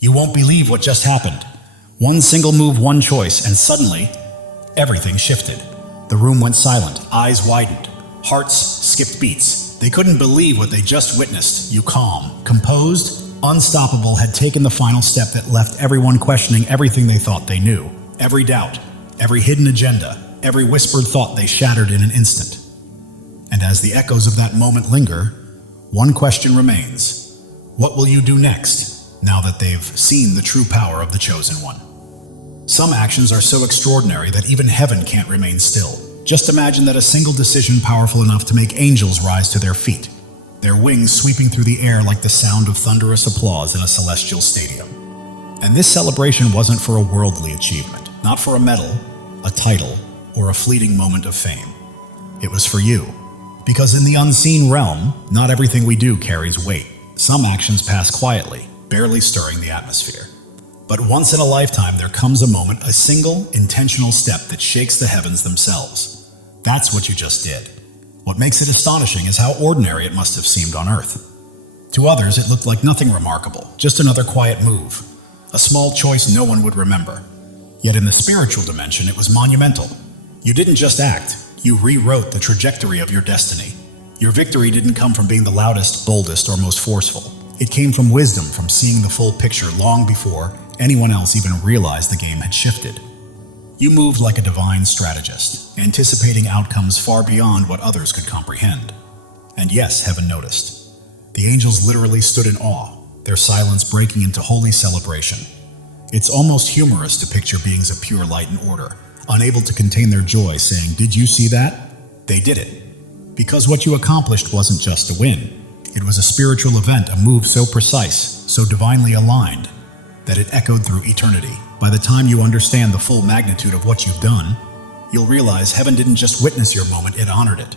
You won't believe what just happened. One single move, one choice, and suddenly, everything shifted. The room went silent, eyes widened, hearts skipped beats. They couldn't believe what they just witnessed. You calm, composed, unstoppable, had taken the final step that left everyone questioning everything they thought they knew. Every doubt, every hidden agenda, every whispered thought they shattered in an instant. And as the echoes of that moment linger, one question remains. What will you do next, now that they've seen the true power of the Chosen One? Some actions are so extraordinary that even heaven can't remain still. Just imagine that a single decision powerful enough to make angels rise to their feet, their wings sweeping through the air like the sound of thunderous applause in a celestial stadium. And this celebration wasn't for a worldly achievement, not for a medal, a title, or a fleeting moment of fame. It was for you. Because in the unseen realm, not everything we do carries weight. Some actions pass quietly, barely stirring the atmosphere. But once in a lifetime, there comes a moment, a single, intentional step that shakes the heavens themselves. That's what you just did. What makes it astonishing is how ordinary it must have seemed on Earth. To others, it looked like nothing remarkable, just another quiet move, a small choice no one would remember. Yet in the spiritual dimension, it was monumental. You didn't just act, you rewrote the trajectory of your destiny. Your victory didn't come from being the loudest, boldest, or most forceful. It came from wisdom, from seeing the full picture long before anyone else even realized the game had shifted. You moved like a divine strategist, anticipating outcomes far beyond what others could comprehend. And yes, heaven noticed. The angels literally stood in awe, their silence breaking into holy celebration. It's almost humorous to picture beings of pure light and order, unable to contain their joy, saying, "Did you see that?" They did it. Because what you accomplished wasn't just a win. It was a spiritual event, a move so precise, so divinely aligned, that it echoed through eternity. By the time you understand the full magnitude of what you've done, you'll realize heaven didn't just witness your moment, it honored it.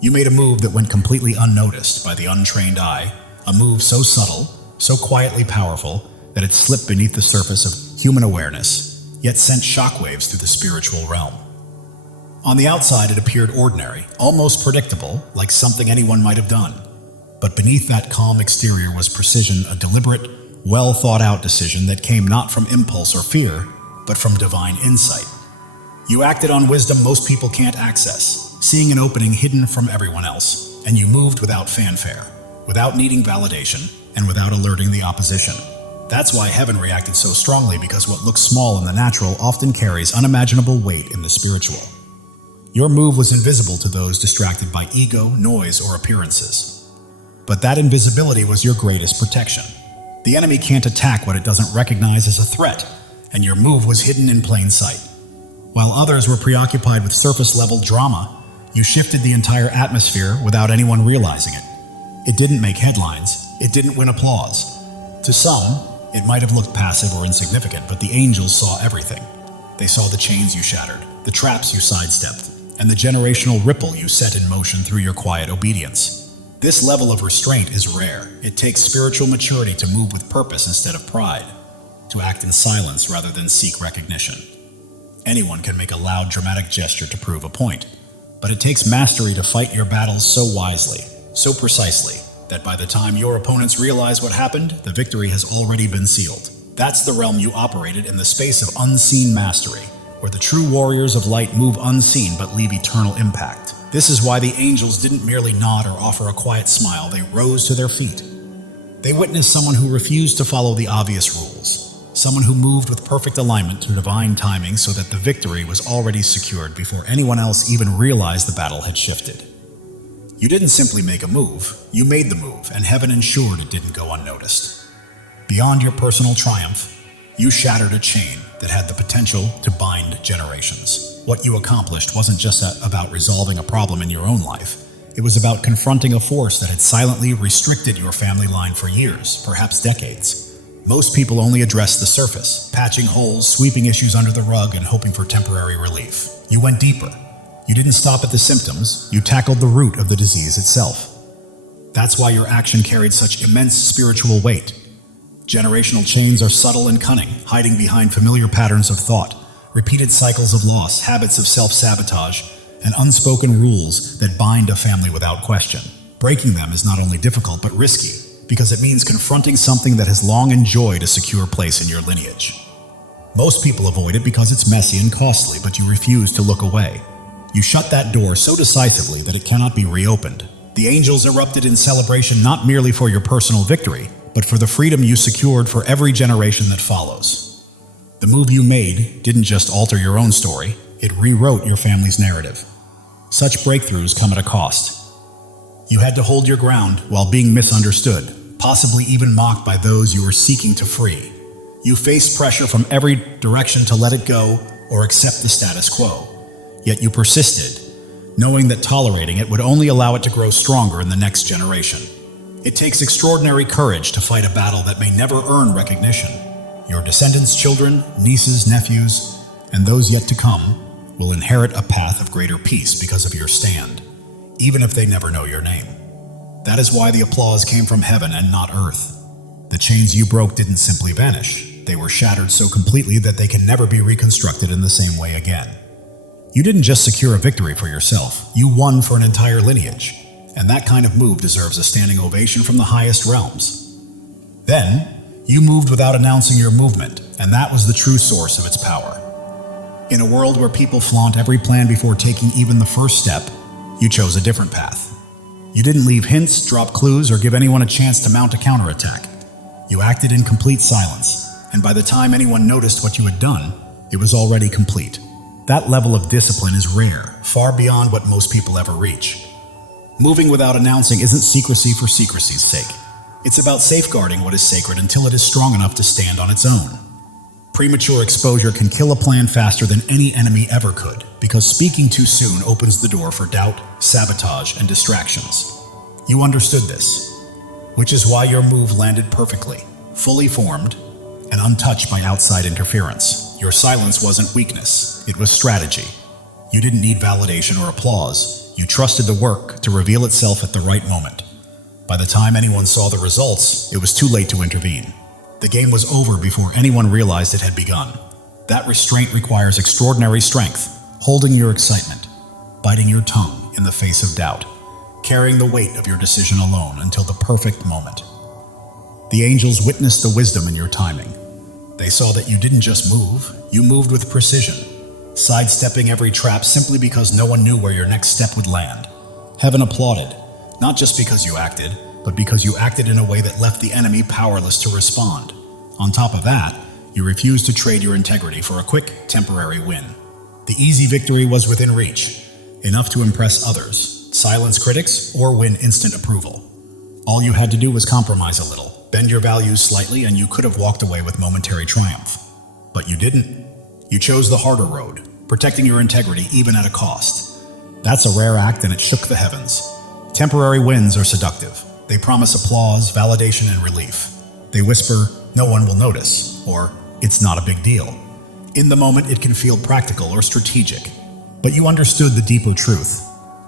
You made a move that went completely unnoticed by the untrained eye, a move so subtle, so quietly powerful, that it slipped beneath the surface of human awareness, yet sent shockwaves through the spiritual realm. On the outside, it appeared ordinary, almost predictable, like something anyone might have done. But beneath that calm exterior was precision, a deliberate, well-thought-out decision that came not from impulse or fear, but from divine insight. You acted on wisdom most people can't access, seeing an opening hidden from everyone else, and you moved without fanfare, without needing validation, and without alerting the opposition. That's why heaven reacted so strongly, because what looks small in the natural often carries unimaginable weight in the spiritual. Your move was invisible to those distracted by ego, noise, or appearances. But that invisibility was your greatest protection. The enemy can't attack what it doesn't recognize as a threat, and your move was hidden in plain sight. While others were preoccupied with surface-level drama, you shifted the entire atmosphere without anyone realizing it. It didn't make headlines, it didn't win applause. To some, it might have looked passive or insignificant, but the angels saw everything. They saw the chains you shattered, the traps you sidestepped, and the generational ripple you set in motion through your quiet obedience. This level of restraint is rare. It takes spiritual maturity to move with purpose instead of pride, to act in silence rather than seek recognition. Anyone can make a loud, dramatic gesture to prove a point, but it takes mastery to fight your battles so wisely, so precisely, that by the time your opponents realize what happened, the victory has already been sealed. That's the realm you operated in, the space of unseen mastery, where the true warriors of light move unseen but leave eternal impact. This is why the angels didn't merely nod or offer a quiet smile, they rose to their feet. They witnessed someone who refused to follow the obvious rules, someone who moved with perfect alignment to divine timing so that the victory was already secured before anyone else even realized the battle had shifted. You didn't simply make a move, you made the move, and heaven ensured it didn't go unnoticed. Beyond your personal triumph, you shattered a chain that had the potential to bind generations. What you accomplished wasn't just about resolving a problem in your own life. It was about confronting a force that had silently restricted your family line for years, perhaps decades. Most people only address the surface, patching holes, sweeping issues under the rug, and hoping for temporary relief. You went deeper. You didn't stop at the symptoms, you tackled the root of the disease itself. That's why your action carried such immense spiritual weight. Generational chains are subtle and cunning, hiding behind familiar patterns of thought, repeated cycles of loss, habits of self-sabotage, and unspoken rules that bind a family without question. Breaking them is not only difficult but risky. because it means confronting something that has long enjoyed a secure place in your lineage. Most people avoid it because it's messy and costly, but you refuse to look away. You shut that door so decisively that it cannot be reopened. The angels erupted in celebration not merely for your personal victory, but for the freedom you secured for every generation that follows. The move you made didn't just alter your own story, it rewrote your family's narrative. Such breakthroughs come at a cost. You had to hold your ground while being misunderstood, possibly even mocked by those you were seeking to free. You faced pressure from every direction to let it go or accept the status quo. Yet you persisted, knowing that tolerating it would only allow it to grow stronger in the next generation. It takes extraordinary courage to fight a battle that may never earn recognition. Your descendants' children, nieces, nephews, and those yet to come will inherit a path of greater peace because of your stand, even if they never know your name. That is why the applause came from heaven and not earth. The chains you broke didn't simply vanish. They were shattered so completely that they can never be reconstructed in the same way again. You didn't just secure a victory for yourself, you won for an entire lineage, and that kind of move deserves a standing ovation from the highest realms. Then, you moved without announcing your movement, and that was the true source of its power. In a world where people flaunt every plan before taking even the first step, you chose a different path. You didn't leave hints, drop clues, or give anyone a chance to mount a counterattack. You acted in complete silence, and by the time anyone noticed what you had done, it was already complete. That level of discipline is rare, far beyond what most people ever reach. Moving without announcing isn't secrecy for secrecy's sake. It's about safeguarding what is sacred until it is strong enough to stand on its own. Premature exposure can kill a plan faster than any enemy ever could, because speaking too soon opens the door for doubt, sabotage, and distractions. You understood this, which is why your move landed perfectly, fully formed, and untouched by outside interference. Your silence wasn't weakness, it was strategy. You didn't need validation or applause. You trusted the work to reveal itself at the right moment. By the time anyone saw the results, it was too late to intervene. The game was over before anyone realized it had begun. That restraint requires extraordinary strength, holding your excitement, biting your tongue in the face of doubt, carrying the weight of your decision alone until the perfect moment. The angels witnessed the wisdom in your timing. They saw that you didn't just move, you moved with precision, sidestepping every trap simply because no one knew where your next step would land. Heaven applauded, not just because you acted, but because you acted in a way that left the enemy powerless to respond. On top of that, you refused to trade your integrity for a quick, temporary win. The easy victory was within reach, enough to impress others, silence critics, or win instant approval. All you had to do was compromise a little, bend your values slightly, and you could have walked away with momentary triumph. But you didn't. You chose the harder road, protecting your integrity even at a cost. That's a rare act, and it shook the heavens. Temporary wins are seductive. They promise applause, validation, and relief. They whisper, "No one will notice," or "It's not a big deal." In the moment, it can feel practical or strategic. But you understood the deeper truth.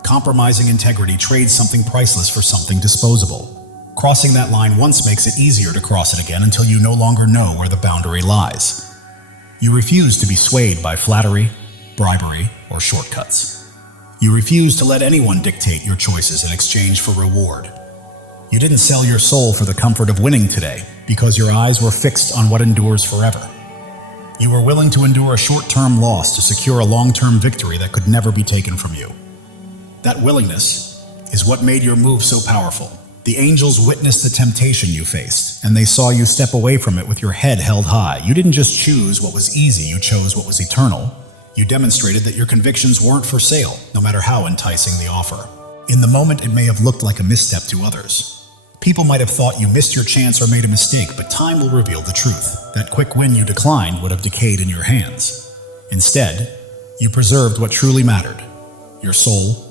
Compromising integrity trades something priceless for something disposable. Crossing that line once makes it easier to cross it again until you no longer know where the boundary lies. You refuse to be swayed by flattery, bribery, or shortcuts. You refuse to let anyone dictate your choices in exchange for reward. You didn't sell your soul for the comfort of winning today because your eyes were fixed on what endures forever. You were willing to endure a short-term loss to secure a long-term victory that could never be taken from you. That willingness is what made your move so powerful. The angels witnessed the temptation you faced, and they saw you step away from it with your head held high. You didn't just choose what was easy, you chose what was eternal. You demonstrated that your convictions weren't for sale, no matter how enticing the offer. In the moment, it may have looked like a misstep to others. People might have thought you missed your chance or made a mistake, but time will reveal the truth. That quick win you declined would have decayed in your hands. Instead, you preserved what truly mattered: your soul,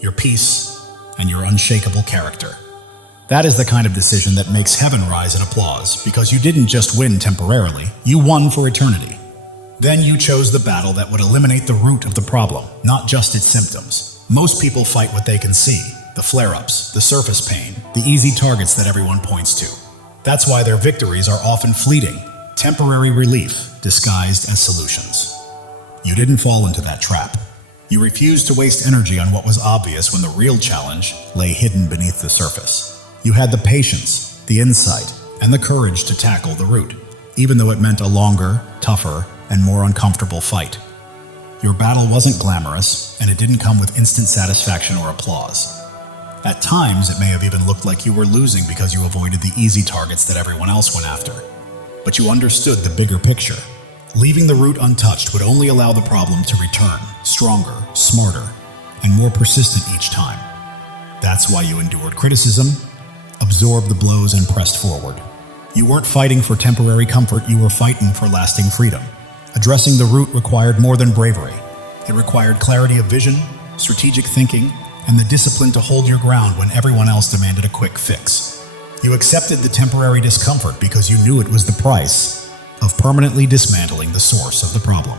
your peace, and your unshakable character. That is the kind of decision that makes heaven rise in applause, because you didn't just win temporarily, you won for eternity. Then you chose the battle that would eliminate the root of the problem, not just its symptoms. Most people fight what they can see: the flare-ups, the surface pain, the easy targets that everyone points to. That's why their victories are often fleeting, temporary relief disguised as solutions. You didn't fall into that trap. You refused to waste energy on what was obvious when the real challenge lay hidden beneath the surface. You had the patience, the insight, and the courage to tackle the root, even though it meant a longer, tougher, and more uncomfortable fight. Your battle wasn't glamorous, and it didn't come with instant satisfaction or applause. At times, it may have even looked like you were losing because you avoided the easy targets that everyone else went after. But you understood the bigger picture. Leaving the root untouched would only allow the problem to return, stronger, smarter, and more persistent each time. That's why you endured criticism, absorbed the blows, and pressed forward. You weren't fighting for temporary comfort, you were fighting for lasting freedom. Addressing the root required more than bravery. It required clarity of vision, strategic thinking, and the discipline to hold your ground when everyone else demanded a quick fix. You accepted the temporary discomfort because you knew it was the price of permanently dismantling the source of the problem.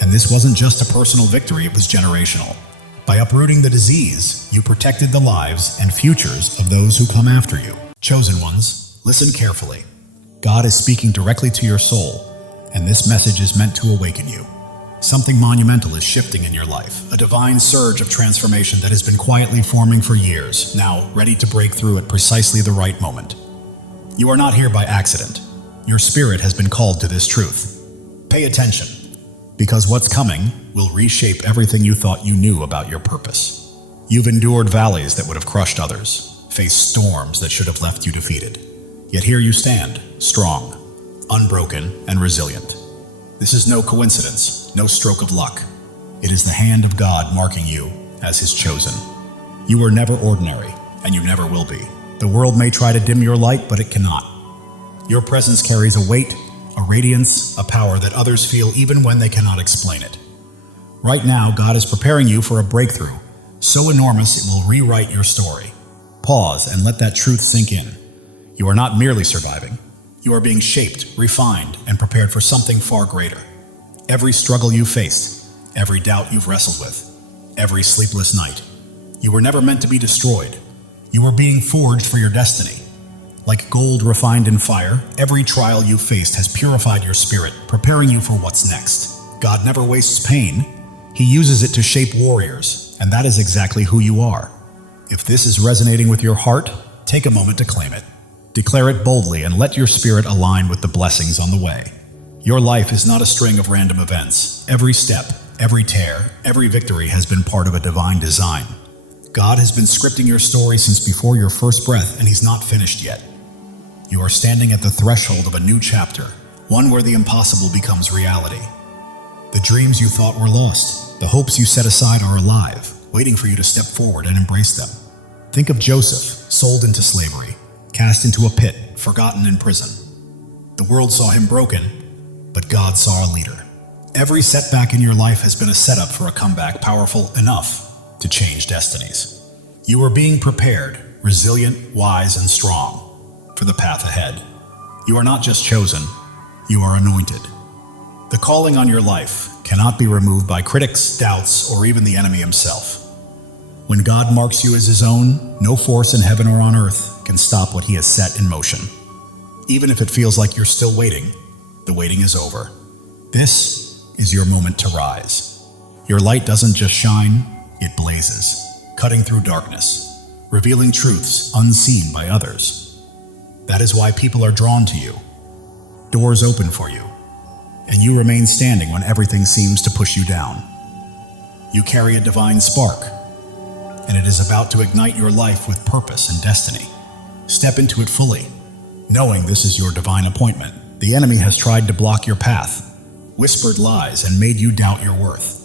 And this wasn't just a personal victory, it was generational. By uprooting the disease, you protected the lives and futures of those who come after you. Chosen ones, listen carefully. God is speaking directly to your soul, and this message is meant to awaken you. Something monumental is shifting in your life, a divine surge of transformation that has been quietly forming for years, now ready to break through at precisely the right moment. You are not here by accident. Your spirit has been called to this truth. Pay attention, because what's coming will reshape everything you thought you knew about your purpose. You've endured valleys that would have crushed others, faced storms that should have left you defeated. Yet here you stand, strong, unbroken, and resilient. This is no coincidence, no stroke of luck. It is the hand of God marking you as His chosen. You were never ordinary, and you never will be. The world may try to dim your light, but it cannot. Your presence carries a weight, a radiance, a power that others feel even when they cannot explain it. Right now, God is preparing you for a breakthrough, so enormous it will rewrite your story. Pause and let that truth sink in. You are not merely surviving. You are being shaped, refined, and prepared for something far greater. Every struggle you faced, every doubt you've wrestled with, every sleepless night, you were never meant to be destroyed. You were being forged for your destiny. Like gold refined in fire, every trial you faced has purified your spirit, preparing you for what's next. God never wastes pain. He uses it to shape warriors, and that is exactly who you are. If this is resonating with your heart, take a moment to claim it. Declare it boldly and let your spirit align with the blessings on the way. Your life is not a string of random events. Every step, every tear, every victory has been part of a divine design. God has been scripting your story since before your first breath, and He's not finished yet. You are standing at the threshold of a new chapter, one where the impossible becomes reality. The dreams you thought were lost, the hopes you set aside are alive, waiting for you to step forward and embrace them. Think of Joseph, sold into slavery, cast into a pit, forgotten in prison. The world saw him broken, but God saw a leader. Every setback in your life has been a setup for a comeback powerful enough to change destinies. You are being prepared, resilient, wise, and strong for the path ahead. You are not just chosen, you are anointed. The calling on your life cannot be removed by critics, doubts, or even the enemy himself. When God marks you as His own, no force in heaven or on earth can stop what He has set in motion. Even if it feels like you're still waiting, the waiting is over. This is your moment to rise. Your light doesn't just shine, it blazes, cutting through darkness, revealing truths unseen by others. That is why people are drawn to you. Doors open for you, and you remain standing when everything seems to push you down. You carry a divine spark, and it is about to ignite your life with purpose and destiny. Step into it fully, knowing this is your divine appointment. The enemy has tried to block your path, whispered lies, and made you doubt your worth.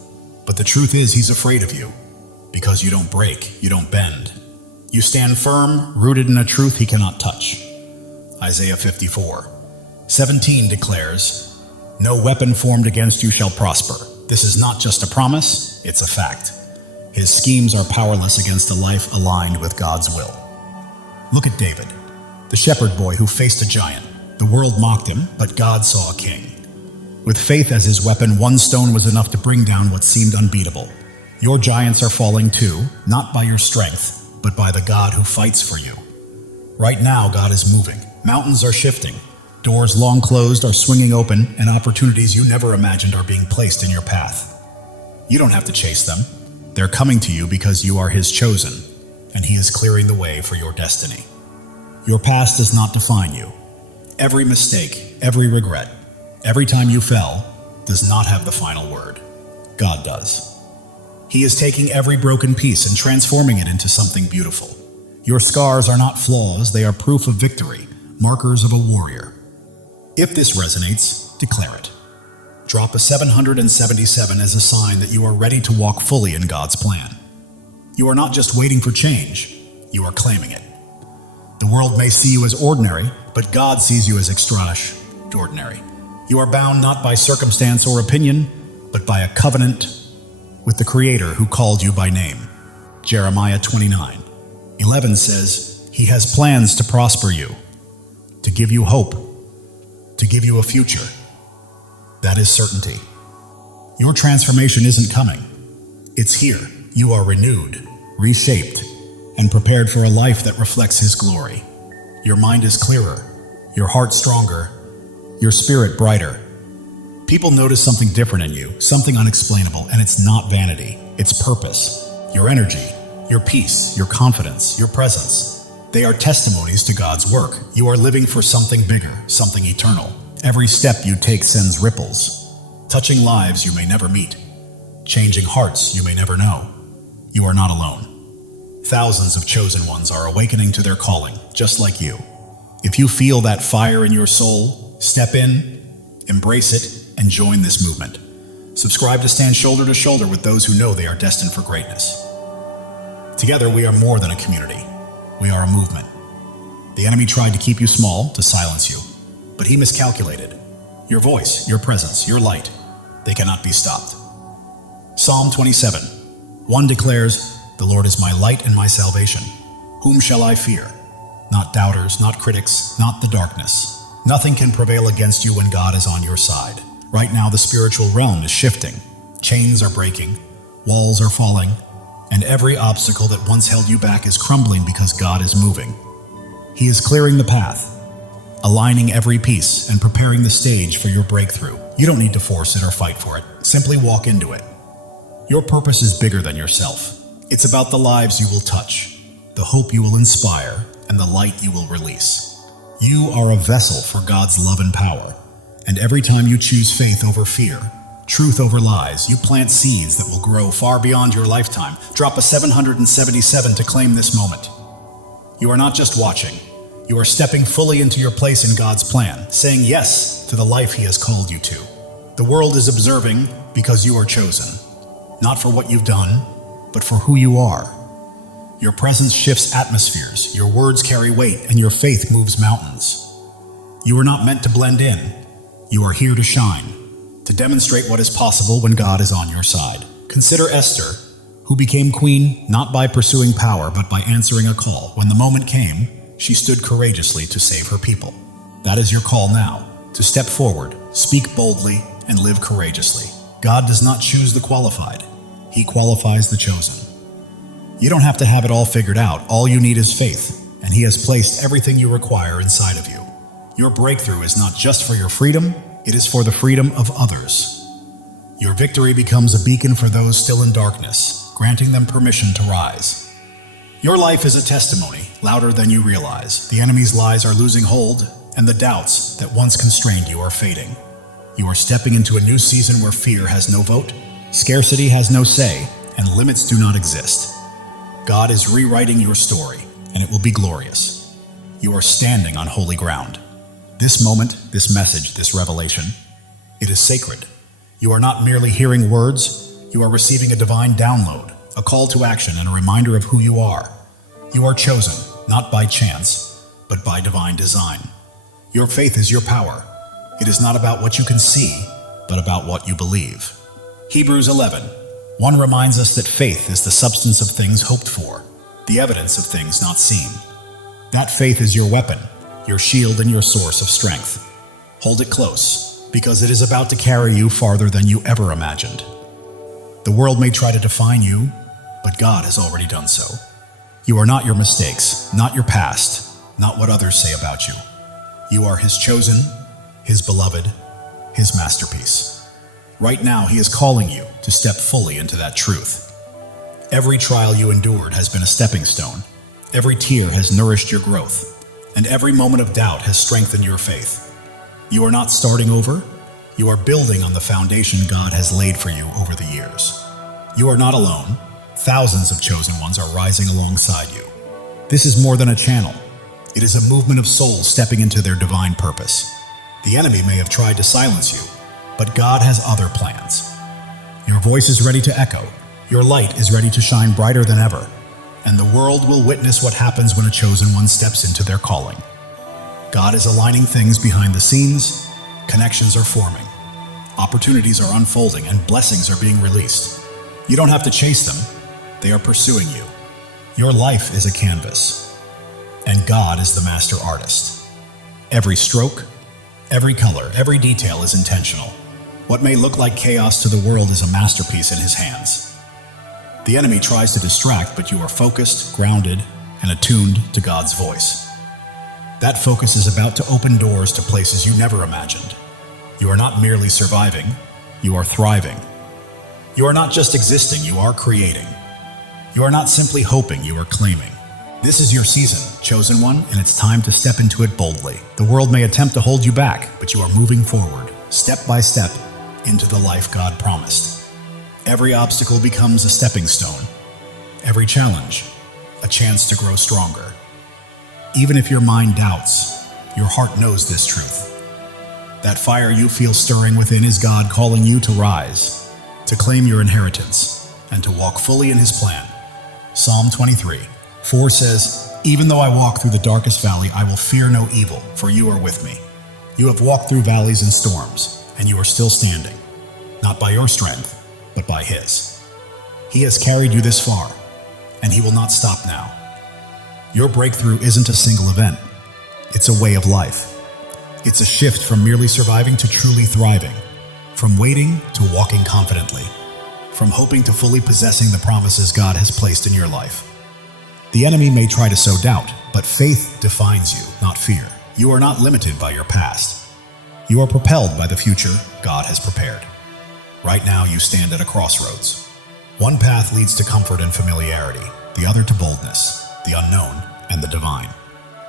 But the truth is, he's afraid of you, because you don't break, you don't bend. You stand firm, rooted in a truth he cannot touch. Isaiah 54:17 declares, "No weapon formed against you shall prosper." This is not just a promise, it's a fact. His schemes are powerless against a life aligned with God's will. Look at David, the shepherd boy who faced a giant. The world mocked him, but God saw a king. With faith as his weapon, one stone was enough to bring down what seemed unbeatable. Your giants are falling too, not by your strength, but by the God who fights for you. Right now, God is moving. Mountains are shifting. Doors long closed are swinging open, and opportunities you never imagined are being placed in your path. You don't have to chase them. They're coming to you because you are His chosen, and He is clearing the way for your destiny. Your past does not define you. Every mistake, every regret, every time you fell, does not have the final word. God does. He is taking every broken piece and transforming it into something beautiful. Your scars are not flaws, they are proof of victory, markers of a warrior. If this resonates, declare it. Drop a 777 as a sign that you are ready to walk fully in God's plan. You are not just waiting for change, you are claiming it. The world may see you as ordinary, but God sees you as extraordinary. You are bound not by circumstance or opinion, but by a covenant with the Creator who called you by name. Jeremiah 29:11 says, He has plans to prosper you, to give you hope, to give you a future. That is certainty. Your transformation isn't coming. It's here. You are renewed, reshaped, and prepared for a life that reflects His glory. Your mind is clearer, your heart stronger, your spirit brighter. People notice something different in you, something unexplainable, and it's not vanity, it's purpose. Your energy, your peace, your confidence, your presence. They are testimonies to God's work. You are living for something bigger, something eternal. Every step you take sends ripples, touching lives you may never meet, changing hearts you may never know. You are not alone. Thousands of chosen ones are awakening to their calling, just like you. If you feel that fire in your soul, step in, embrace it, and join this movement. Subscribe to stand shoulder to shoulder with those who know they are destined for greatness. Together, we are more than a community. We are a movement. The enemy tried to keep you small, to silence you, but he miscalculated. Your voice, your presence, your light, they cannot be stopped. Psalm 27:1 declares, The Lord is my light and my salvation. Whom shall I fear? Not doubters, not critics, not the darkness. Nothing can prevail against you when God is on your side. Right now, the spiritual realm is shifting. Chains are breaking, walls are falling, and every obstacle that once held you back is crumbling because God is moving. He is clearing the path, aligning every piece and preparing the stage for your breakthrough. You don't need to force it or fight for it. Simply walk into it. Your purpose is bigger than yourself. It's about the lives you will touch, the hope you will inspire, and the light you will release. You are a vessel for God's love and power, and every time you choose faith over fear, truth over lies, you plant seeds that will grow far beyond your lifetime. Drop a 777 to claim this moment. You are not just watching. You are stepping fully into your place in God's plan, saying yes to the life He has called you to. The world is observing because you are chosen, not for what you've done, but for who you are. Your presence shifts atmospheres, your words carry weight, and your faith moves mountains. You are not meant to blend in. You are here to shine, to demonstrate what is possible when God is on your side. Consider Esther, who became queen not by pursuing power, but by answering a call. When the moment came, she stood courageously to save her people. That is your call now, to step forward, speak boldly, and live courageously. God does not choose the qualified. He qualifies the chosen. You don't have to have it all figured out. All you need is faith, and He has placed everything you require inside of you. Your breakthrough is not just for your freedom, it is for the freedom of others. Your victory becomes a beacon for those still in darkness, granting them permission to rise. Your life is a testimony, louder than you realize. The enemy's lies are losing hold, and the doubts that once constrained you are fading. You are stepping into a new season where fear has no vote, scarcity has no say, and limits do not exist. God is rewriting your story, and it will be glorious. You are standing on holy ground. This moment, this message, this revelation, it is sacred. You are not merely hearing words, you are receiving a divine download, a call to action, and a reminder of who you are. You are chosen, not by chance, but by divine design. Your faith is your power. It is not about what you can see, but about what you believe. Hebrews 11:1 reminds us that faith is the substance of things hoped for, the evidence of things not seen. That faith is your weapon, your shield, and your source of strength. Hold it close, because it is about to carry you farther than you ever imagined. The world may try to define you, but God has already done so. You are not your mistakes, not your past, not what others say about you. You are His chosen, His beloved, His masterpiece. Right now, He is calling you to step fully into that truth. Every trial you endured has been a stepping stone. Every tear has nourished your growth. and every moment of doubt has strengthened your faith. You are not starting over, you are building on the foundation God has laid for you over the years. You are not alone. Thousands of chosen ones are rising alongside you. This is more than a channel. It is a movement of souls stepping into their divine purpose. The enemy may have tried to silence you, but God has other plans. Your voice is ready to echo. Your light is ready to shine brighter than ever. And the world will witness what happens when a chosen one steps into their calling. God is aligning things behind the scenes. Connections are forming. Opportunities are unfolding and blessings are being released. You don't have to chase them. They are pursuing you. Your life is a canvas, and God is the master artist. Every stroke, every color, every detail is intentional. What may look like chaos to the world is a masterpiece in His hands. The enemy tries to distract, but you are focused, grounded, and attuned to God's voice. That focus is about to open doors to places you never imagined. You are not merely surviving, you are thriving. You are not just existing, you are creating. You are not simply hoping, you are claiming. This is your season, chosen one, and it's time to step into it boldly. The world may attempt to hold you back, but you are moving forward, step by step, into the life God promised. Every obstacle becomes a stepping stone. Every challenge, a chance to grow stronger. Even if your mind doubts, your heart knows this truth. That fire you feel stirring within is God calling you to rise, to claim your inheritance, and to walk fully in His plan. Psalm 23:4 says, "Even though I walk through the darkest valley, I will fear no evil, for you are with me. You have walked through valleys and storms, and you are still standing, not by your strength, but by His. He has carried you this far, and He will not stop now." Your breakthrough isn't a single event. It's a way of life. It's a shift from merely surviving to truly thriving, from waiting to walking confidently, from hoping to fully possessing the promises God has placed in your life. The enemy may try to sow doubt, but faith defines you, not fear. You are not limited by your past. You are propelled by the future God has prepared. Right now you stand at a crossroads. One path leads to comfort and familiarity, the other to boldness, the unknown, and the divine.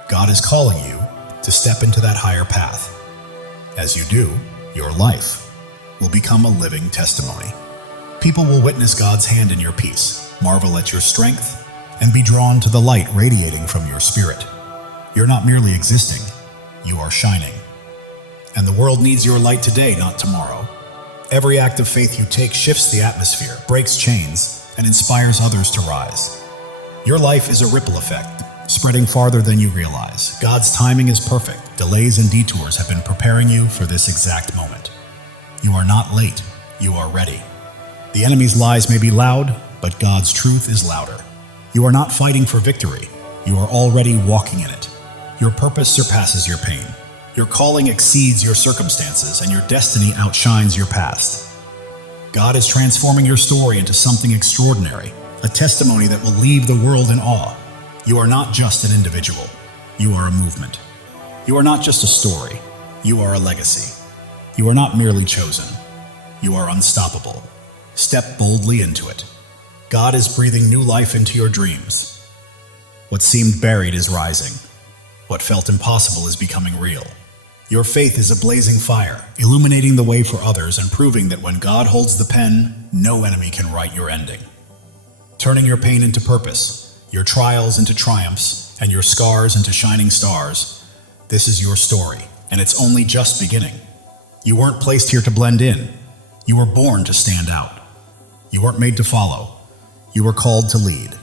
God is calling you to step into that higher path. As you do, your life will become a living testimony. People will witness God's hand in your peace, marvel at your strength, and be drawn to the light radiating from your spirit. You're not merely existing, you are shining. And the world needs your light today, not tomorrow. Every act of faith you take shifts the atmosphere, breaks chains, and inspires others to rise. Your life is a ripple effect, spreading farther than you realize. God's timing is perfect. Delays and detours have been preparing you for this exact moment. You are not late, you are ready. The enemy's lies may be loud, but God's truth is louder. You are not fighting for victory, you are already walking in it. Your purpose surpasses your pain. Your calling exceeds your circumstances, and your destiny outshines your past. God is transforming your story into something extraordinary, a testimony that will leave the world in awe. You are not just an individual, you are a movement. You are not just a story, you are a legacy. You are not merely chosen, you are unstoppable. Step boldly into it. God is breathing new life into your dreams. What seemed buried is rising. What felt impossible is becoming real. Your faith is a blazing fire, illuminating the way for others and proving that when God holds the pen, no enemy can write your ending. Turning your pain into purpose, your trials into triumphs, and your scars into shining stars, this is your story, and it's only just beginning. You weren't placed here to blend in. You were born to stand out. You weren't made to follow. You were called to lead.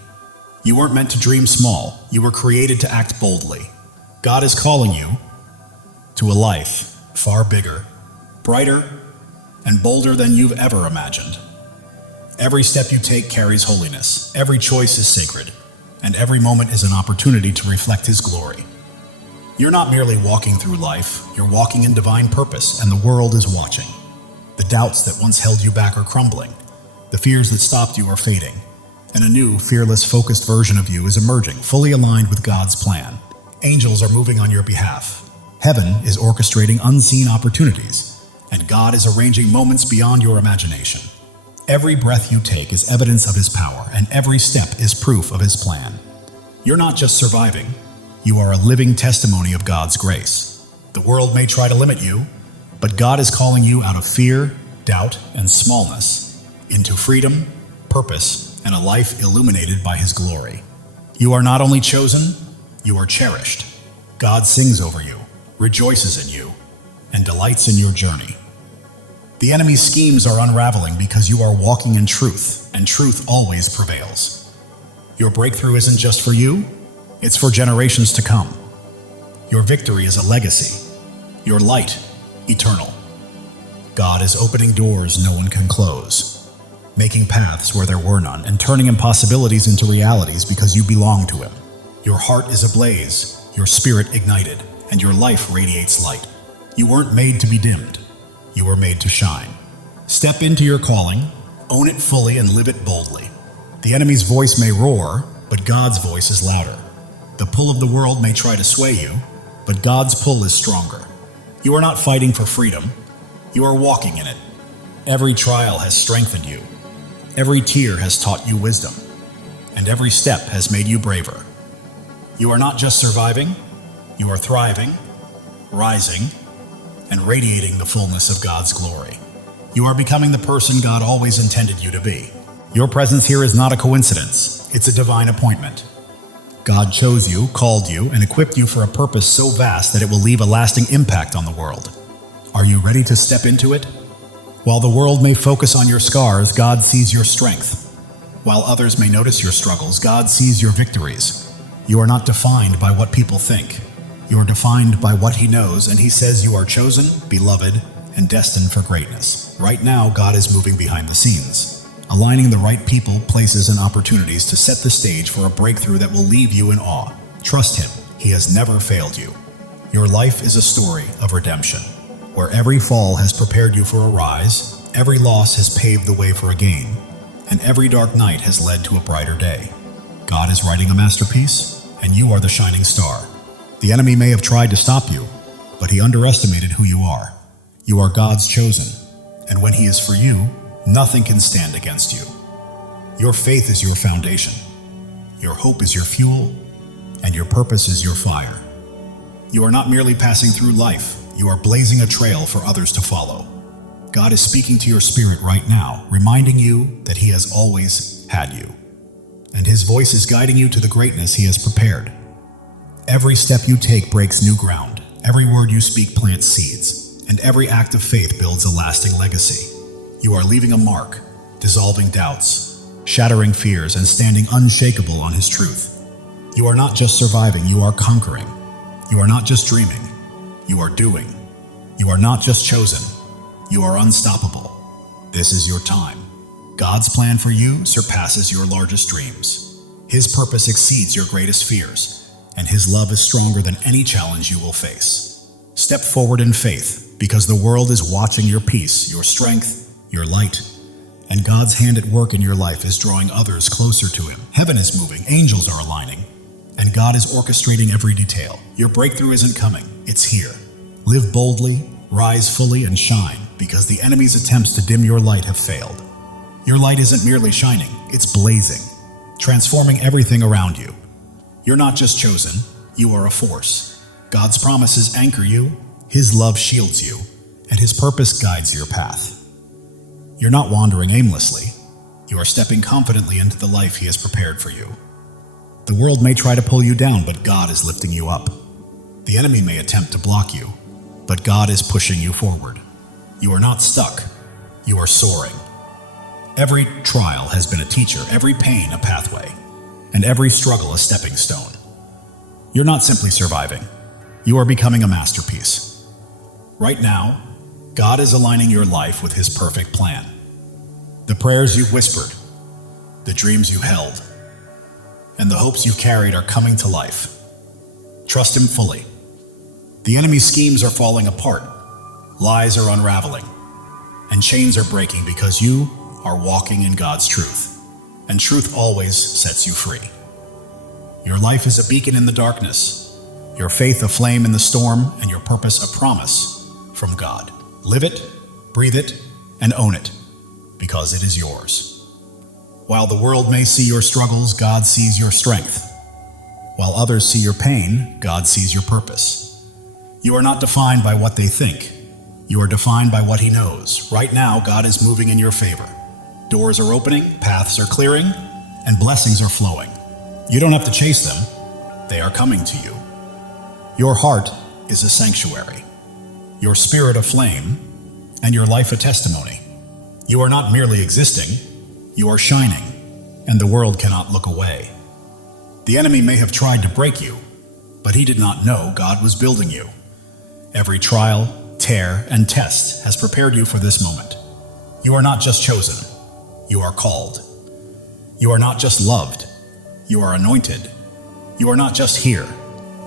You weren't meant to dream small. You were created to act boldly. God is calling you to a life far bigger, brighter, and bolder than you've ever imagined. Every step you take carries holiness. Every choice is sacred, and every moment is an opportunity to reflect His glory. You're not merely walking through life, you're walking in divine purpose, and the world is watching. The doubts that once held you back are crumbling. The fears that stopped you are fading, and a new, fearless, focused version of you is emerging, fully aligned with God's plan. Angels are moving on your behalf. Heaven is orchestrating unseen opportunities, and God is arranging moments beyond your imagination. Every breath you take is evidence of His power, and every step is proof of His plan. You're not just surviving, You are a living testimony of God's grace. The world may try to limit you, but God is calling you out of fear, doubt, and smallness into freedom, purpose, and a life illuminated by His glory. You are not only chosen, you are cherished. God sings over you, rejoices in you, and delights in your journey. The enemy's schemes are unraveling because you are walking in truth, and truth always prevails. Your breakthrough isn't just for you, it's for generations to come. Your victory is a legacy, your light eternal. God is opening doors no one can close, making paths where there were none, and turning impossibilities into realities because you belong to Him. Your heart is ablaze, your spirit ignited, and your life radiates light. You weren't made to be dimmed. You were made to shine. Step into your calling, own it fully, and live it boldly. The enemy's voice may roar, but God's voice is louder. The pull of the world may try to sway you, but God's pull is stronger. You are not fighting for freedom. You are walking in it. Every trial has strengthened you. Every tear has taught you wisdom. And every step has made you braver. You are not just surviving, you are thriving, rising, and radiating the fullness of God's glory. You are becoming the person God always intended you to be. Your presence here is not a coincidence, it's a divine appointment. God chose you, called you, and equipped you for a purpose so vast that it will leave a lasting impact on the world. Are you ready to step into it? While the world may focus on your scars, God sees your strength. While others may notice your struggles, God sees your victories. You are not defined by what people think. You are defined by what He knows, and He says you are chosen, beloved, and destined for greatness. Right now, God is moving behind the scenes, aligning the right people, places, and opportunities to set the stage for a breakthrough that will leave you in awe. Trust Him. He has never failed you. Your life is a story of redemption, where every fall has prepared you for a rise, every loss has paved the way for a gain, and every dark night has led to a brighter day. God is writing a masterpiece, and you are the shining star. The enemy may have tried to stop you, but he underestimated who you are. You are God's chosen, and when He is for you, nothing can stand against you. Your faith is your foundation, your hope is your fuel, and your purpose is your fire. You are not merely passing through life, you are blazing a trail for others to follow. God is speaking to your spirit right now, reminding you that He has always had you, and His voice is guiding you to the greatness He has prepared. Every step you take breaks new ground, every word you speak plants seeds, and every act of faith builds a lasting legacy. You are leaving a mark, dissolving doubts, shattering fears, and standing unshakable on His truth. You are not just surviving, you are conquering. You are not just dreaming, you are doing. You are not just chosen, you are unstoppable. This is your time. God's plan for you surpasses your largest dreams. His purpose exceeds your greatest fears, and His love is stronger than any challenge you will face. Step forward in faith, because the world is watching your peace, your strength, your light, and God's hand at work in your life is drawing others closer to Him. Heaven is moving, angels are aligning, and God is orchestrating every detail. Your breakthrough isn't coming, it's here. Live boldly, rise fully, and shine, because the enemy's attempts to dim your light have failed. Your light isn't merely shining, it's blazing, transforming everything around you. You're not just chosen, you are a force. God's promises anchor you, His love shields you, and His purpose guides your path. You're not wandering aimlessly, you are stepping confidently into the life He has prepared for you. The world may try to pull you down, but God is lifting you up. The enemy may attempt to block you, but God is pushing you forward. You are not stuck, you are soaring. Every trial has been a teacher, every pain a pathway, and every struggle a stepping stone. You're not simply surviving, you are becoming a masterpiece. Right now, God is aligning your life with His perfect plan. The prayers you've whispered, the dreams you held, and the hopes you've carried are coming to life. Trust Him fully. The enemy's schemes are falling apart, lies are unraveling, and chains are breaking because you are walking in God's truth. And truth always sets you free. Your life is a beacon in the darkness, your faith a flame in the storm, and your purpose a promise from God. Live it, breathe it, and own it, because it is yours. While the world may see your struggles, God sees your strength. While others see your pain, God sees your purpose. You are not defined by what they think. You are defined by what He knows. Right now, God is moving in your favor. Doors are opening, paths are clearing, and blessings are flowing. You don't have to chase them. They are coming to you. Your heart is a sanctuary, your spirit a flame, and your life a testimony. You are not merely existing, you are shining, and the world cannot look away. The enemy may have tried to break you, but he did not know God was building you. Every trial, tear, and test has prepared you for this moment. You are not just chosen, you are called. You are not just loved, you are anointed. You are not just here,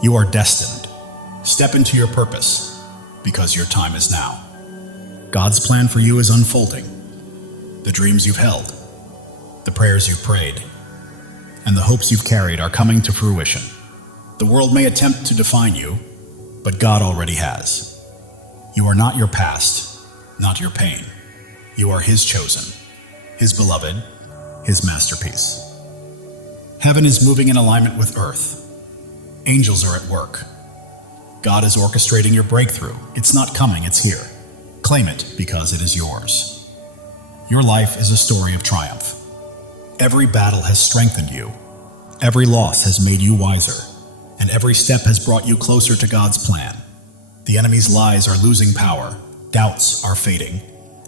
you are destined. Step into your purpose, because your time is now. God's plan for you is unfolding. The dreams you've held, the prayers you've prayed, and the hopes you've carried are coming to fruition. The world may attempt to define you, but God already has. You are not your past, not your pain. You are His chosen, His beloved, His masterpiece. Heaven is moving in alignment with earth. Angels are at work. God is orchestrating your breakthrough. It's not coming, it's here. Claim it because it is yours. Your life is a story of triumph. Every battle has strengthened you. Every loss has made you wiser. And every step has brought you closer to God's plan. The enemy's lies are losing power, doubts are fading,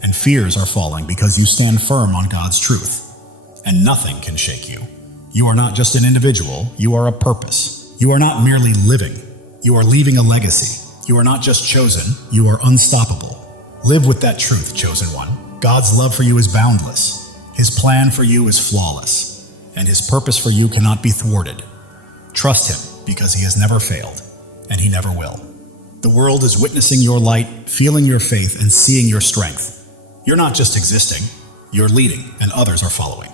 and fears are falling because you stand firm on God's truth. And nothing can shake you. You are not just an individual, you are a purpose. You are not merely living, you are leaving a legacy. You are not just chosen, you are unstoppable. Live with that truth, chosen one. God's love for you is boundless. His plan for you is flawless. And His purpose for you cannot be thwarted. Trust Him because He has never failed, and He never will. The world is witnessing your light, feeling your faith, and seeing your strength. You're not just existing, you're leading, and others are following.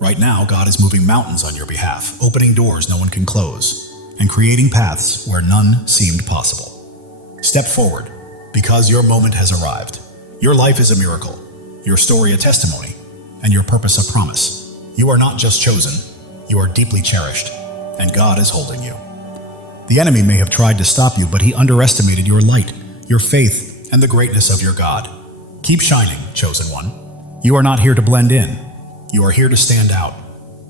Right now, God is moving mountains on your behalf, opening doors no one can close, and creating paths where none seemed possible. Step forward, because your moment has arrived. Your life is a miracle, your story a testimony, and your purpose a promise. You are not just chosen, you are deeply cherished, and God is holding you. The enemy may have tried to stop you, but he underestimated your light, your faith, and the greatness of your God. Keep shining, chosen one. You are not here to blend in. You are here to stand out.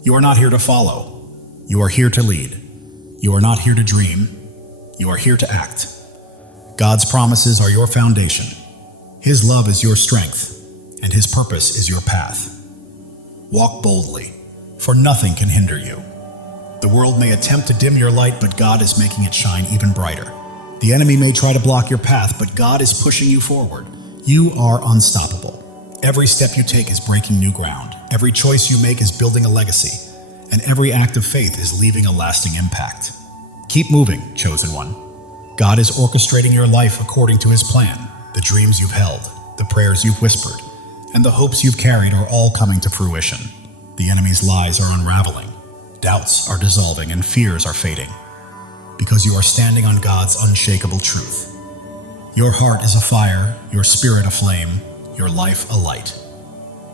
You are not here to follow. You are here to lead. You are not here to dream. You are here to act. God's promises are your foundation. His love is your strength, and His purpose is your path. Walk boldly, for nothing can hinder you. The world may attempt to dim your light, but God is making it shine even brighter. The enemy may try to block your path, but God is pushing you forward. You are unstoppable. Every step you take is breaking new ground. Every choice you make is building a legacy, and every act of faith is leaving a lasting impact. Keep moving, chosen one. God is orchestrating your life according to His plan. The dreams you've held, the prayers you've whispered, and the hopes you've carried are all coming to fruition. The enemy's lies are unraveling. Doubts are dissolving and fears are fading, because you are standing on God's unshakable truth. Your heart is a fire, your spirit a flame, your life a light.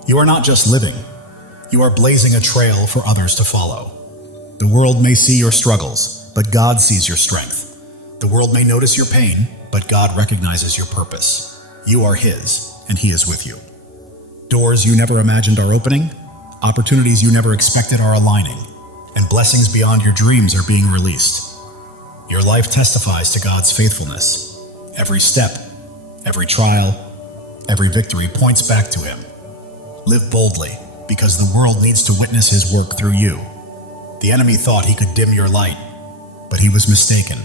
You are not just living, you are blazing a trail for others to follow. The world may see your struggles, but God sees your strength. The world may notice your pain, but God recognizes your purpose. You are His, and He is with you. Doors you never imagined are opening, opportunities you never expected are aligning, and blessings beyond your dreams are being released. Your life testifies to God's faithfulness. Every step, every trial, every victory points back to Him. Live boldly, because the world needs to witness His work through you. The enemy thought he could dim your light, but he was mistaken.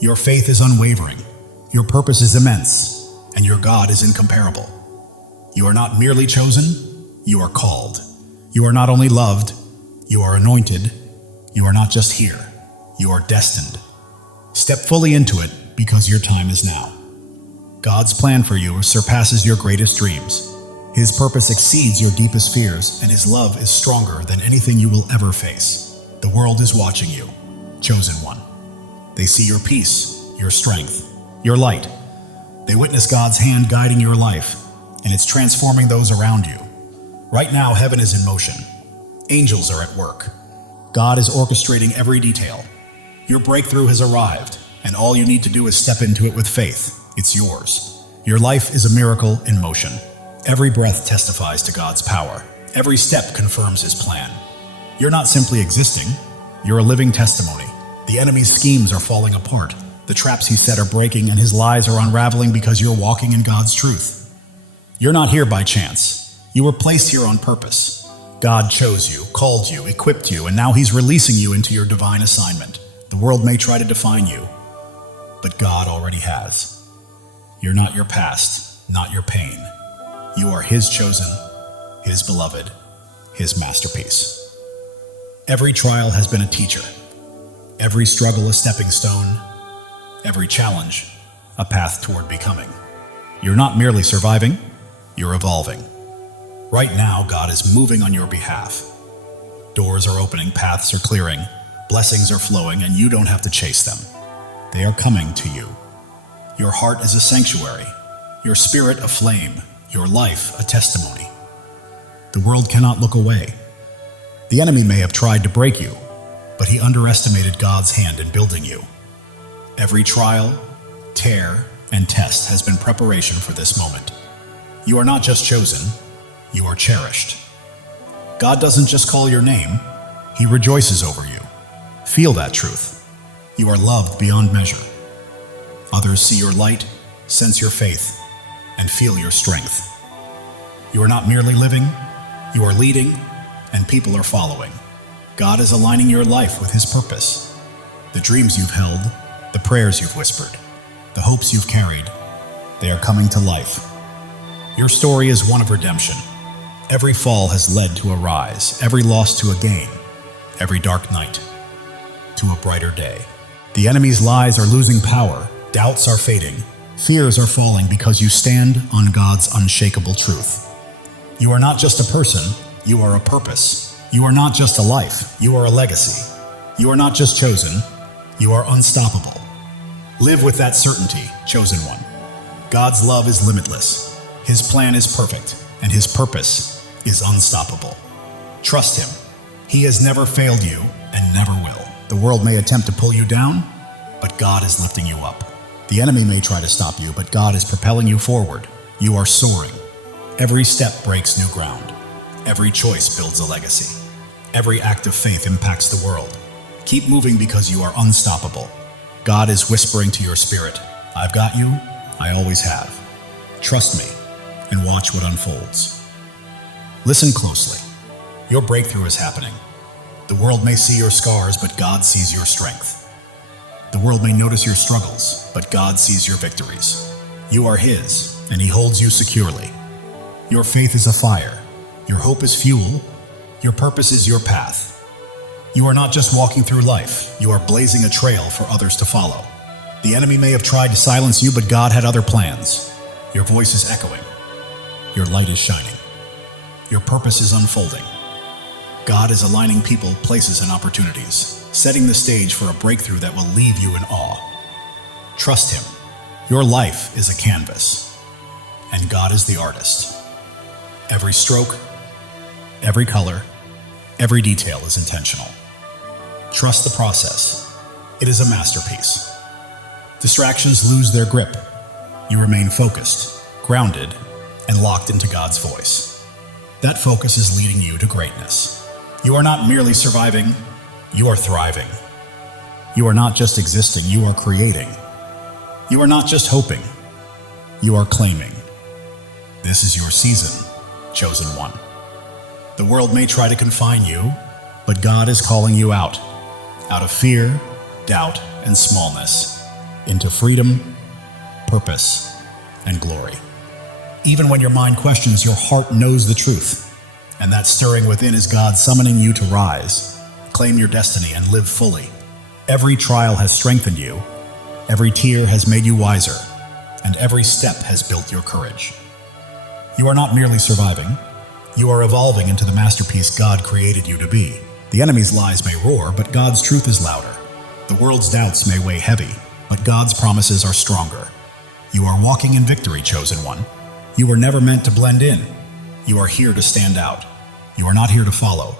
Your faith is unwavering, your purpose is immense, and your God is incomparable. You are not merely chosen, you are called. You are not only loved, you are anointed. You are not just here, you are destined. Step fully into it because your time is now. God's plan for you surpasses your greatest dreams. His purpose exceeds your deepest fears, and His love is stronger than anything you will ever face. The world is watching you, chosen one. They see your peace, your strength, your light. They witness God's hand guiding your life, and it's transforming those around you. Right now, heaven is in motion. Angels are at work. God is orchestrating every detail. Your breakthrough has arrived, and all you need to do is step into it with faith. It's yours. Your life is a miracle in motion. Every breath testifies to God's power. Every step confirms His plan. You're not simply existing, you're a living testimony. The enemy's schemes are falling apart. The traps he set are breaking, and his lies are unraveling because you're walking in God's truth. You're not here by chance. You were placed here on purpose. God chose you, called you, equipped you, and now He's releasing you into your divine assignment. The world may try to define you, but God already has. You're not your past, not your pain. You are His chosen, His beloved, His masterpiece. Every trial has been a teacher. Every struggle a stepping stone. Every challenge a path toward becoming. You're not merely surviving, you're evolving. Right now, God is moving on your behalf. Doors are opening, paths are clearing, blessings are flowing, and you don't have to chase them. They are coming to you. Your heart is a sanctuary, your spirit a flame, your life a testimony. The world cannot look away. The enemy may have tried to break you, but he underestimated God's hand in building you. Every trial, tear, and test has been preparation for this moment. You are not just chosen, you are cherished. God doesn't just call your name, He rejoices over you. Feel that truth. You are loved beyond measure. Others see your light, sense your faith, and feel your strength. You are not merely living, you are leading, and people are following. God is aligning your life with His purpose. The dreams you've held, the prayers you've whispered, the hopes you've carried, they are coming to life. Your story is one of redemption. Every fall has led to a rise, every loss to a gain, every dark night to a brighter day. The enemy's lies are losing power, doubts are fading, fears are falling because you stand on God's unshakable truth. You are not just a person, you are a purpose. You are not just a life, you are a legacy. You are not just chosen, you are unstoppable. Live with that certainty, chosen one. God's love is limitless, His plan is perfect, and His purpose is unstoppable. Trust Him. He has never failed you and never will. The world may attempt to pull you down, but God is lifting you up. The enemy may try to stop you, but God is propelling you forward. You are soaring. Every step breaks new ground. Every choice builds a legacy. Every act of faith impacts the world. Keep moving because you are unstoppable. God is whispering to your spirit, I've got you, I always have. Trust me and watch what unfolds. Listen closely. Your breakthrough is happening. The world may see your scars, but God sees your strength. The world may notice your struggles, but God sees your victories. You are His, and He holds you securely. Your faith is a fire. Your hope is fuel. Your purpose is your path. You are not just walking through life, you are blazing a trail for others to follow. The enemy may have tried to silence you, but God had other plans. Your voice is echoing. Your light is shining. Your purpose is unfolding. God is aligning people, places, and opportunities, setting the stage for a breakthrough that will leave you in awe. Trust Him. Your life is a canvas, and God is the artist. Every stroke, every color, every detail is intentional. Trust the process. It is a masterpiece. Distractions lose their grip. You remain focused, grounded, and locked into God's voice. That focus is leading you to greatness. You are not merely surviving, you are thriving. You are not just existing, you are creating. You are not just hoping, you are claiming. This is your season, chosen one. The world may try to confine you, but God is calling you out of fear, doubt, and smallness, into freedom, purpose, and glory. Even when your mind questions, your heart knows the truth, and that stirring within is God summoning you to rise, claim your destiny, and live fully. Every trial has strengthened you, every tear has made you wiser, and every step has built your courage. You are not merely surviving, you are evolving into the masterpiece God created you to be. The enemy's lies may roar, but God's truth is louder. The world's doubts may weigh heavy, but God's promises are stronger. You are walking in victory, chosen one. You were never meant to blend in. You are here to stand out. You are not here to follow.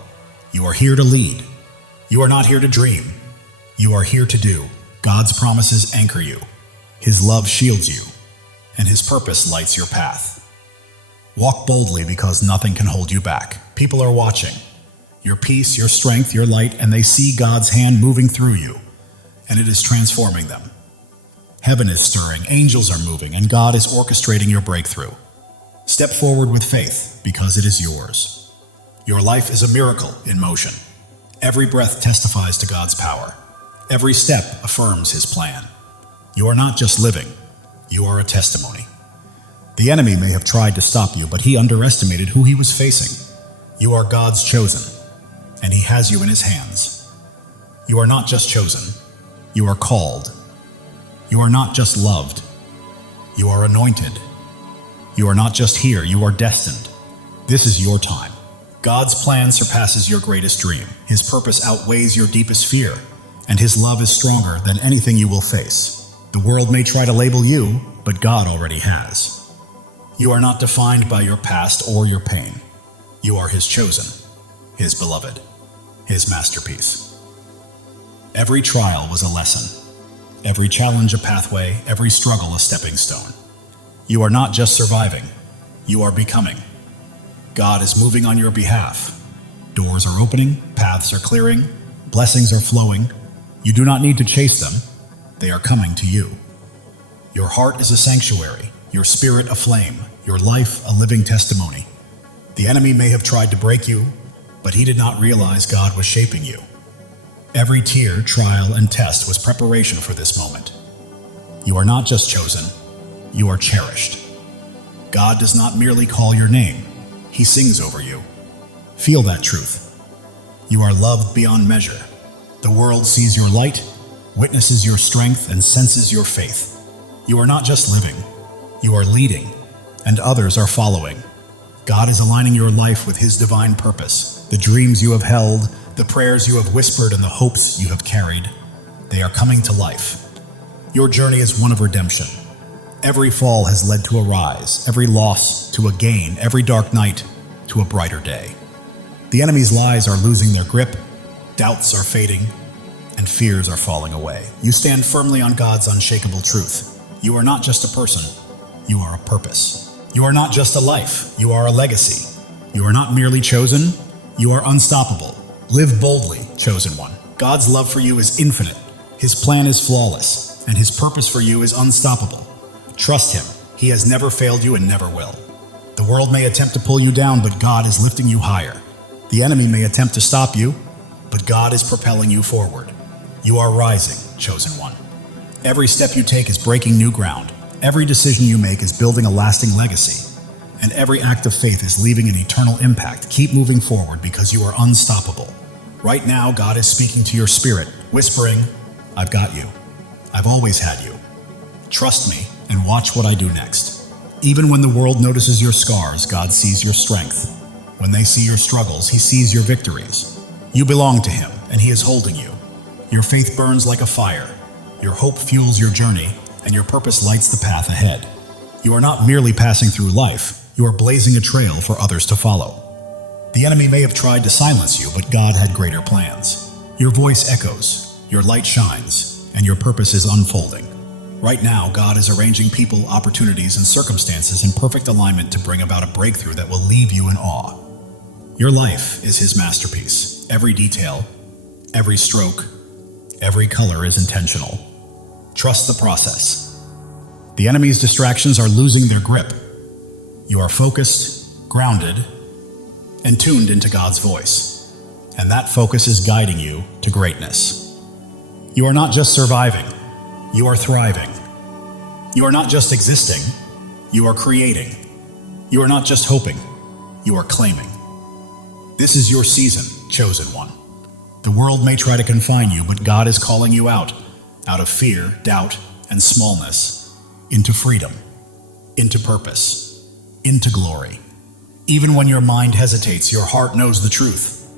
You are here to lead. You are not here to dream. You are here to do. God's promises anchor you. His love shields you, and His purpose lights your path. Walk boldly because nothing can hold you back. People are watching. Your peace, your strength, your light, and they see God's hand moving through you, and it is transforming them. Heaven is stirring, angels are moving, and God is orchestrating your breakthrough. Step forward with faith, because it is yours. Your life is a miracle in motion. Every breath testifies to God's power. Every step affirms His plan. You are not just living, you are a testimony. The enemy may have tried to stop you, but he underestimated who he was facing. You are God's chosen, and He has you in His hands. You are not just chosen, you are called. You are not just loved, you are anointed. You are not just here, you are destined. This is your time. God's plan surpasses your greatest dream. His purpose outweighs your deepest fear, and His love is stronger than anything you will face. The world may try to label you, but God already has. You are not defined by your past or your pain. You are His chosen, His beloved, His masterpiece. Every trial was a lesson. Every challenge a pathway, every struggle a stepping stone. You are not just surviving, you are becoming. God is moving on your behalf. Doors are opening, paths are clearing, blessings are flowing. You do not need to chase them, they are coming to you. Your heart is a sanctuary, your spirit a flame, your life a living testimony. The enemy may have tried to break you, but he did not realize God was shaping you. Every tear, trial, and test was preparation for this moment. You are not just chosen, you are cherished. God does not merely call your name, He sings over you. Feel that truth. You are loved beyond measure. The world sees your light, witnesses your strength, and senses your faith. You are not just living, you are leading, and others are following. God is aligning your life with His divine purpose. The dreams you have held, the prayers you have whispered, and the hopes you have carried, they are coming to life. Your journey is one of redemption. Every fall has led to a rise, every loss to a gain, every dark night to a brighter day. The enemy's lies are losing their grip, doubts are fading, and fears are falling away. You stand firmly on God's unshakable truth. You are not just a person, you are a purpose. You are not just a life, you are a legacy. You are not merely chosen, you are unstoppable. Live boldly, chosen one. God's love for you is infinite. His plan is flawless, and His purpose for you is unstoppable. Trust Him. He has never failed you and never will. The world may attempt to pull you down, but God is lifting you higher. The enemy may attempt to stop you, but God is propelling you forward. You are rising, chosen one. Every step you take is breaking new ground. Every decision you make is building a lasting legacy. And every act of faith is leaving an eternal impact. Keep moving forward because you are unstoppable. Right now, God is speaking to your spirit, whispering, I've got you. I've always had you. Trust me and watch what I do next. Even when the world notices your scars, God sees your strength. When they see your struggles, He sees your victories. You belong to Him, and He is holding you. Your faith burns like a fire. Your hope fuels your journey, and your purpose lights the path ahead. You are not merely passing through life, you are blazing a trail for others to follow. The enemy may have tried to silence you, but God had greater plans. Your voice echoes, your light shines, and your purpose is unfolding. Right now, God is arranging people, opportunities, and circumstances in perfect alignment to bring about a breakthrough that will leave you in awe. Your life is His masterpiece. Every detail, every stroke, every color is intentional. Trust the process. The enemy's distractions are losing their grip. You are focused, grounded, and tuned into God's voice, and that focus is guiding you to greatness. You are not just surviving, you are thriving. You are not just existing, you are creating. You are not just hoping, you are claiming. This is your season, chosen one. The world may try to confine you, but God is calling you out of fear, doubt, and smallness, into freedom, into purpose, into glory. Even when your mind hesitates, your heart knows the truth.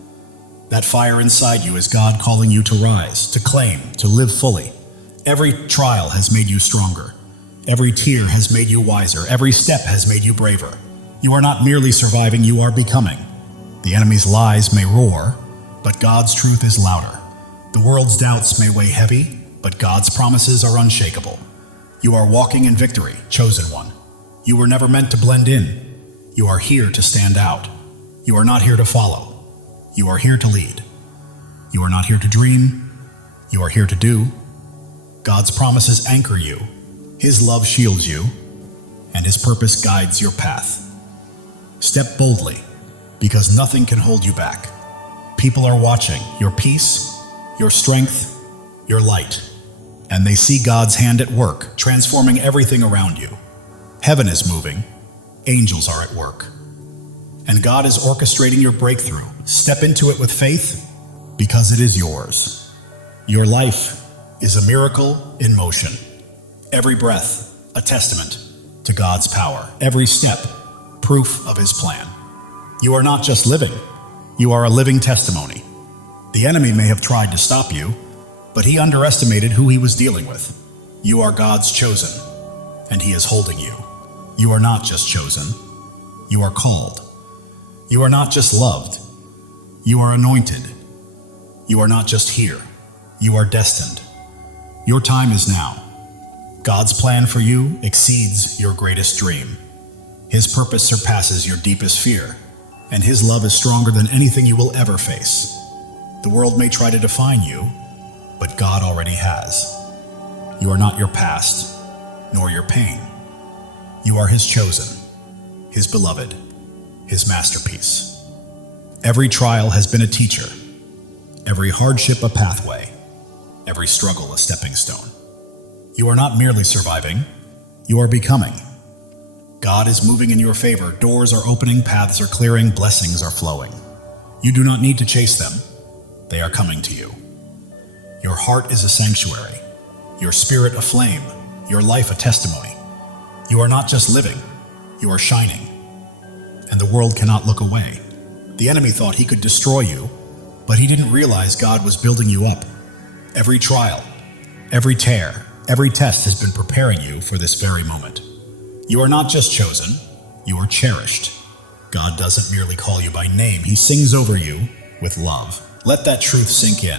That fire inside you is God calling you to rise, to claim, to live fully. Every trial has made you stronger. Every tear has made you wiser. Every step has made you braver. You are not merely surviving, you are becoming. The enemy's lies may roar, but God's truth is louder. The world's doubts may weigh heavy, but God's promises are unshakable. You are walking in victory, chosen one. You were never meant to blend in. You are here to stand out. You are not here to follow. You are here to lead. You are not here to dream. You are here to do. God's promises anchor you. His love shields you, and His purpose guides your path. Step boldly, because nothing can hold you back. People are watching your peace, your strength, your light, and they see God's hand at work, transforming everything around you. Heaven is moving, angels are at work, and God is orchestrating your breakthrough. Step into it with faith, because it is yours. Your life is a miracle in motion. Every breath, a testament to God's power. Every step, proof of His plan. You are not just living, you are a living testimony. The enemy may have tried to stop you, but he underestimated who he was dealing with. You are God's chosen, and He is holding you. You are not just chosen, you are called. You are not just loved, you are anointed. You are not just here, you are destined. Your time is now. God's plan for you exceeds your greatest dream. His purpose surpasses your deepest fear, and His love is stronger than anything you will ever face. The world may try to define you, but God already has. You are not your past, nor your pain. You are His chosen, His beloved, His masterpiece. Every trial has been a teacher, every hardship a pathway, every struggle a stepping stone. You are not merely surviving, you are becoming. God is moving in your favor. Doors are opening, paths are clearing, blessings are flowing. You do not need to chase them. They are coming to you. Your heart is a sanctuary, your spirit a flame, your life a testimony. You are not just living, you are shining. And the world cannot look away. The enemy thought he could destroy you, but he didn't realize God was building you up. Every trial, every tear, every test has been preparing you for this very moment. You are not just chosen, you are cherished. God doesn't merely call you by name, He sings over you with love. Let that truth sink in.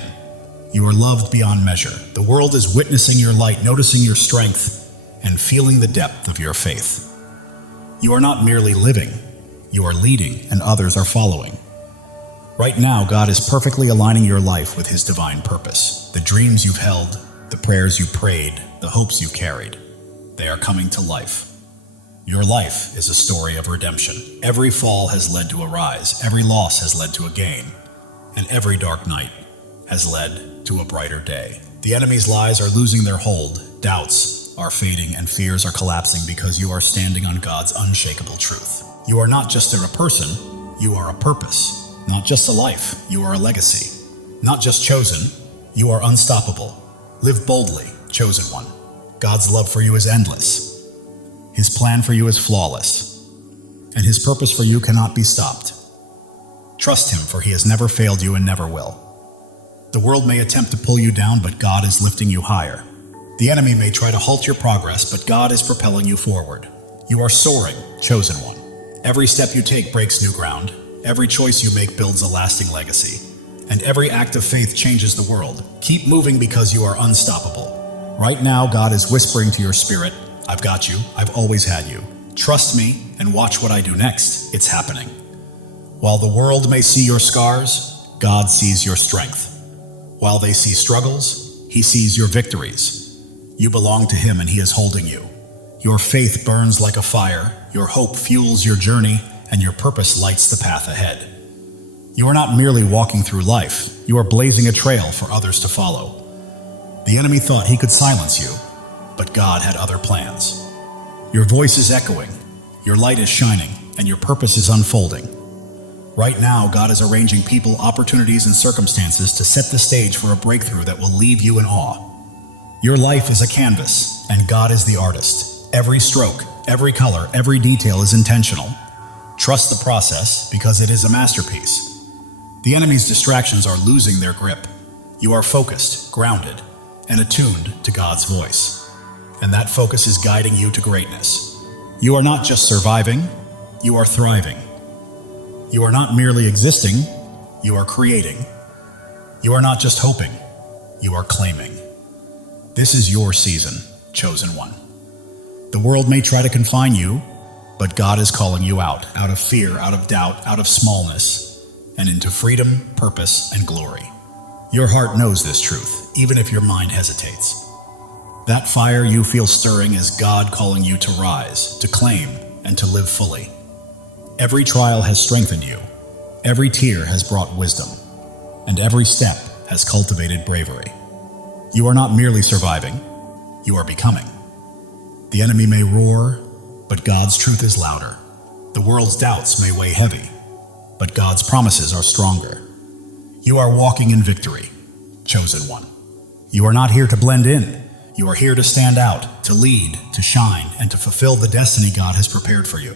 You are loved beyond measure. The world is witnessing your light, noticing your strength, and feeling the depth of your faith. You are not merely living, you are leading, and others are following. Right now, God is perfectly aligning your life with His divine purpose. The dreams you've held, the prayers you prayed, the hopes you carried, they are coming to life. Your life is a story of redemption. Every fall has led to a rise, every loss has led to a gain, and every dark night has led to a brighter day. The enemy's lies are losing their hold, doubts are fading, and fears are collapsing because you are standing on God's unshakable truth. You are not just a person, you are a purpose. Not just a life, you are a legacy. Not just chosen, you are unstoppable. Live boldly, chosen one. God's love for you is endless. His plan for you is flawless, and His purpose for you cannot be stopped. Trust Him, for He has never failed you and never will. The world may attempt to pull you down, but God is lifting you higher. The enemy may try to halt your progress, but God is propelling you forward. You are soaring, chosen one. Every step you take breaks new ground. Every choice you make builds a lasting legacy. And every act of faith changes the world. Keep moving because you are unstoppable. Right now, God is whispering to your spirit, I've got you. I've always had you. Trust me and watch what I do next. It's happening. While the world may see your scars, God sees your strength. While they see struggles, He sees your victories. You belong to Him and He is holding you. Your faith burns like a fire, your hope fuels your journey, and your purpose lights the path ahead. You are not merely walking through life, you are blazing a trail for others to follow. The enemy thought he could silence you, but God had other plans. Your voice is echoing, your light is shining, and your purpose is unfolding. Right now, God is arranging people, opportunities, and circumstances to set the stage for a breakthrough that will leave you in awe. Your life is a canvas, and God is the artist. Every stroke, every color, every detail is intentional. Trust the process, because it is a masterpiece. The enemy's distractions are losing their grip. You are focused, grounded, and attuned to God's voice. And that focus is guiding you to greatness. You are not just surviving, you are thriving. You are not merely existing, you are creating. You are not just hoping, You are claiming. This is your season, chosen one. The world may try to confine you, but God is calling you out of fear, out of doubt, out of smallness, and into freedom, purpose, and glory. Your heart knows this truth, even if your mind hesitates. That fire you feel stirring is God calling you to rise, to claim, and to live fully. Every trial has strengthened you. Every tear has brought wisdom. And every step has cultivated bravery. You are not merely surviving, you are becoming. The enemy may roar, but God's truth is louder. The world's doubts may weigh heavy, but God's promises are stronger. You are walking in victory, chosen one. You are not here to blend in. You are here to stand out, to lead, to shine, and to fulfill the destiny God has prepared for you.